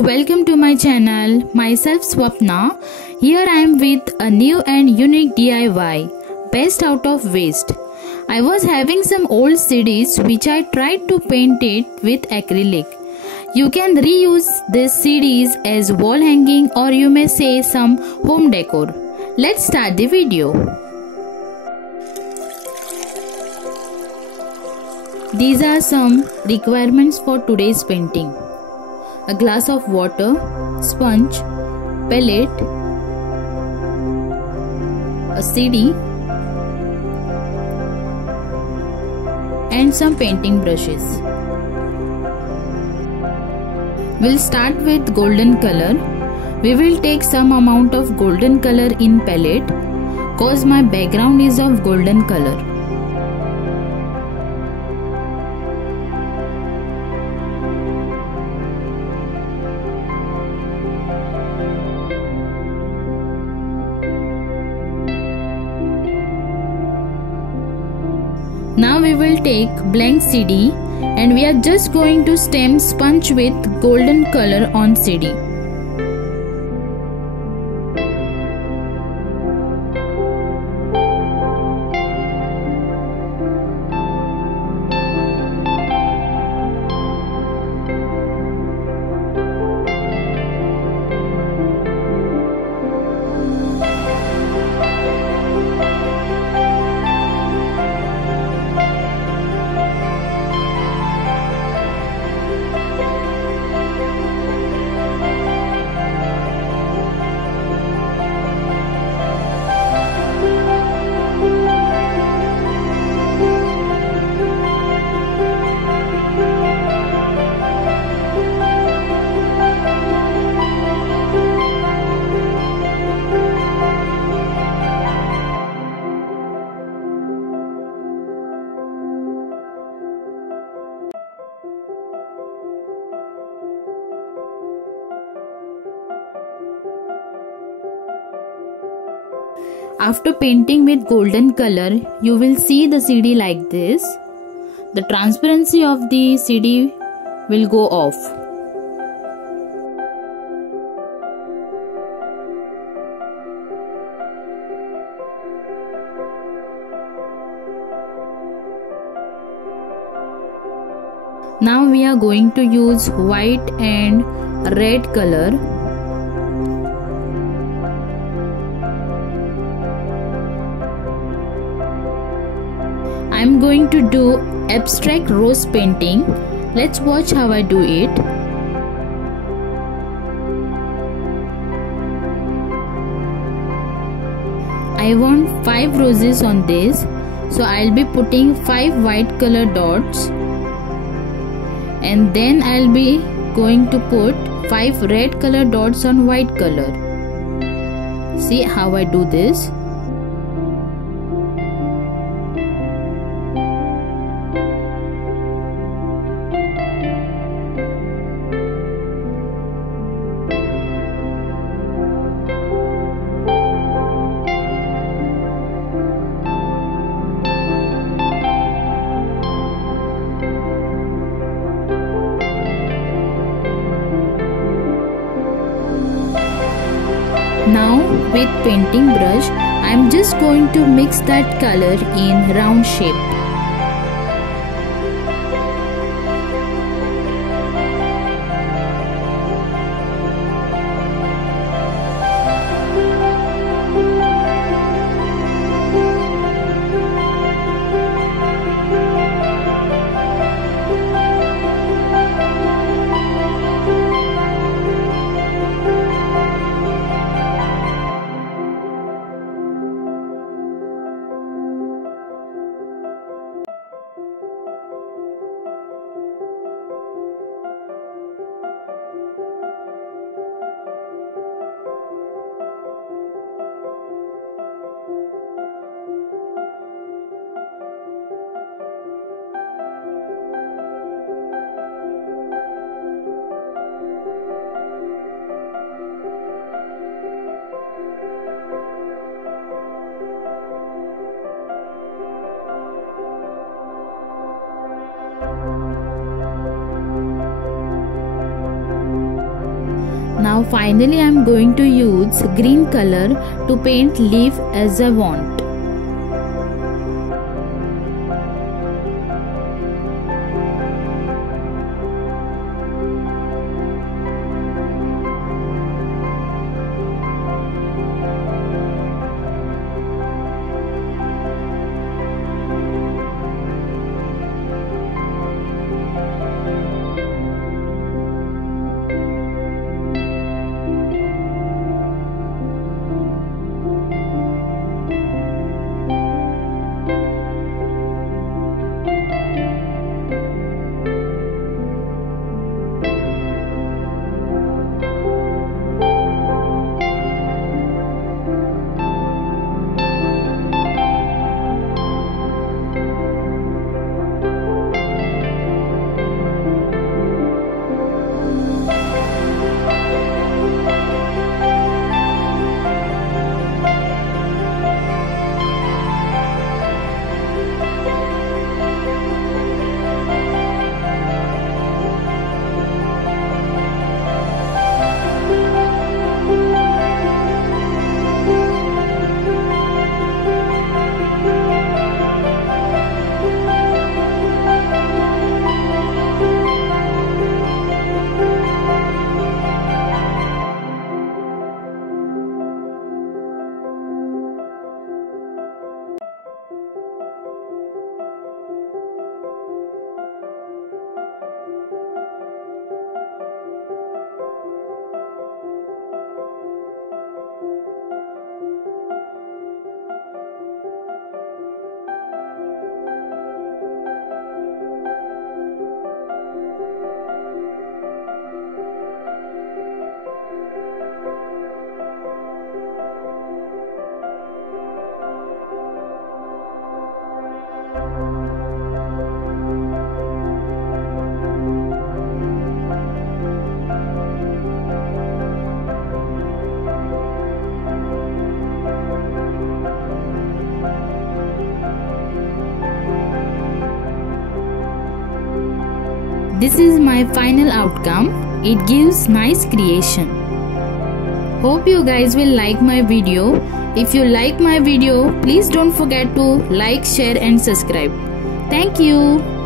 welcome to my channel. Myself Swapna. Here I am with a new and unique DIY, best out of waste. I was having some old CDs which I tried to paint it with acrylic. You can reuse these CDs as wall hanging or you may say some home decor. Let's start the video. These are some requirements for today's painting. A glass of water, sponge, palette, a CD and some painting brushes. We'll start with golden color. We will take some amount of golden color in palette cause my background is of golden color. Now we will take blank CD and we are just going to stamp sponge with golden color on CD. After painting with golden color, you will see the CD like this. The transparency of the CD will go off. Now we are going to use white and red color. I am going to do abstract rose painting. Let's watch how I do it. I want 5 roses on this, so I'll be putting 5 white color dots and then I'll be going to put 5 red color dots on white color. See how I do this? Now with painting brush, I am just going to mix that color in round shape. Now finally I am going to use green color to paint leaf as I want. This is my final outcome. It gives nice creation. Hope you guys will like my video. If you like my video, please don't forget to like, share and subscribe. Thank you.